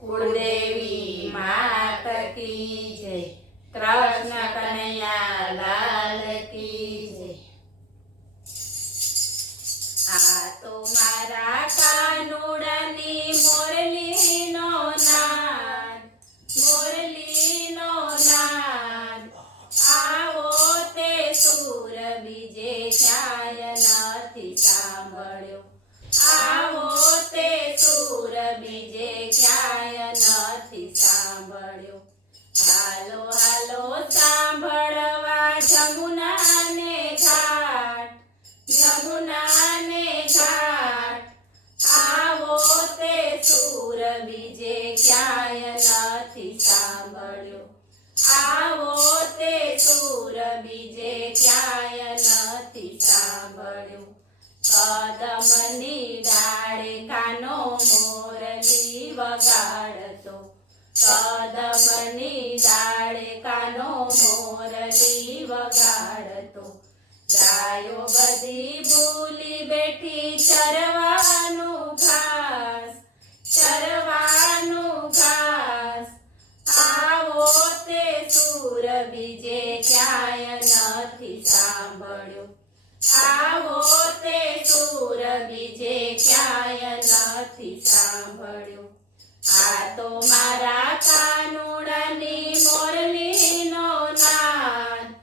कुलदेवी मात की जय। कृष्ण कन्हैया लाल की जय। आ तो मारा कानुड़नी मोरलीनो नाद, मोरलीनो नाद। आवो ते सूर बीजे क्याय नथी सांभळ्यो, आवो ते सूर बीजे क्याय नथी सांभळ्यो। हालो हालो सांभळवा जमुना ने घाट, जमुना ने घाट। आवो ते सूर बीजे क्याय नथी सांभळ्यो, आवो ते सूर बीजे क्याय नथी सांभळ्यो। कदमनी डाळे कानो मोरली वगाड़तो, कदमनी डाळे कानो मोरली वगाड़तो। गायो बधी भूली बेठी चरवानु घास, चरवानु घास। आवो ते सूर बीजे क्याय नथी सांभळ्यो, आवो ते सूर बीजे क्याय नथी सांभळ्यो। आ तो मारा कानुड़नी मोरलीनो नाद,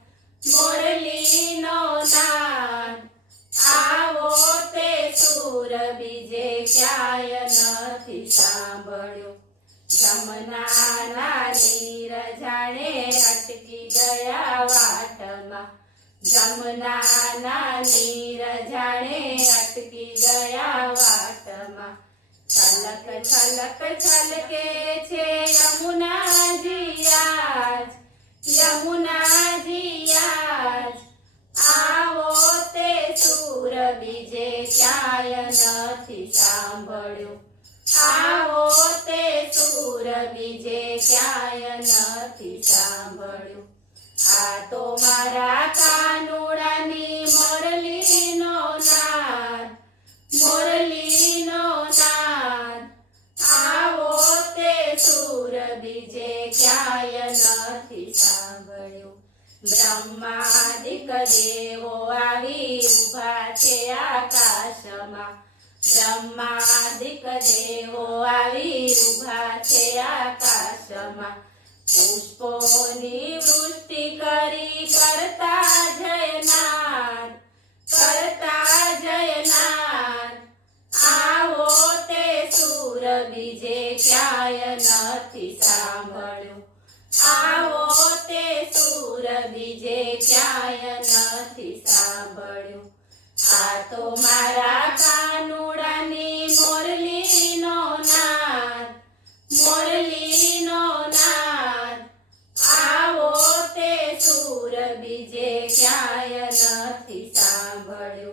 मोरलीनो नाद। आवो ते सूर बीजे क्याय नथी सांभळ्यो। जमुनाना नीर जाणे अटकी गया वाटमा, जमुनाना नीर जाणे अटकी गया वाटमा। छलक छलक छलके छे यमुनाजी आज, यमुनाजी आज। आवो ते सूर बीजे क्याय नथी सांभळ्यो, आवो ते सूर बीजे क्याय नथी सांभळ्यो। आ तो मारा कानुड़नी मोरलीनो नाद, मोरलीनो नाद। आवो ते सूर बीजे क्याय नथी सांभळ्यो। ब्रह्मादिक देवो आवी उभा छे आकाशमा, ब्रह्मादिक देवो आवी उभा छे आकाशमा। पुष्पोनी वृष्टि करी करता जयनाद, करता जयनाद। आवो ते सूर बीजे क्याय नथी सांभळ्यो, आवो ते सूर बीजे क्याय नथी सांभळ्यो। आ तो मारा कानुड़नी मोरलीनो नाद, मोरलीनो नाद। आवो ते सूर बीजे क्याय नथी सांभळ्यो।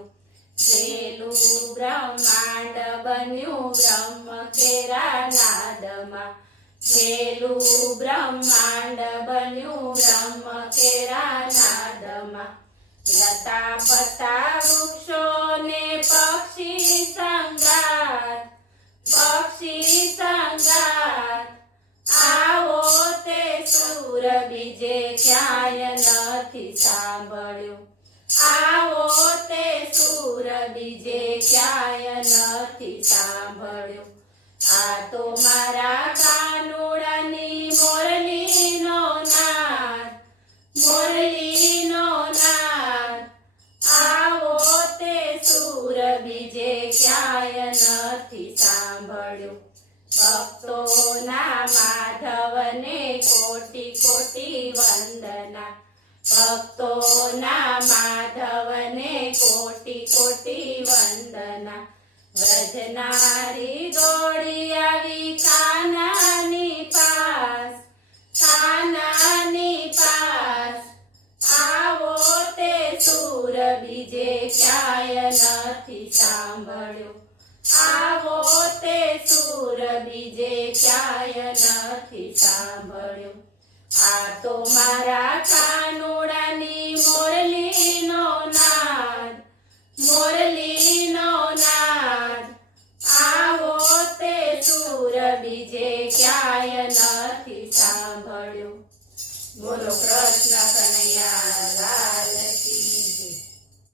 जेलू ब्रह्मांड बन्यु ब्रह्म केरा नादमा, जेलू ब्रह्मांड बन्यु ब्रह्म केरा नादमा। लता पता वृक्षो ने पक्षी संगात, पक्षी संगात। आवो ते सूर बीजे क्याय नथी सांभळ्यो, आवो ते सूर बीजे क्याय नथी सांभळ्यो। आ तो मारा कानुड़नी मोरलीनो नाद, मोरलीनो नाद। आवो ते सूर बीजे क्याय नथी सांभळ्यो। भक्तोना माधवने कोटि कोटि वंदना, भक्तोना माधवने कोटि कोटि वंदना। व्रजनारी दौड़ी आवी कानानी पास, कानानी पास। आवो ते सूर बीजे क्याय नथी सांभळ्यो, आवो ते सूर बीजे क्याय नथी सांभळ्यो। आ तो मारा कानुड़नी मोरलीनो नाद, मोरलीनो नाद। आवो ते सूर बीजे क्या નથી સાંભળ્યું. બોલો કૃષ્ણ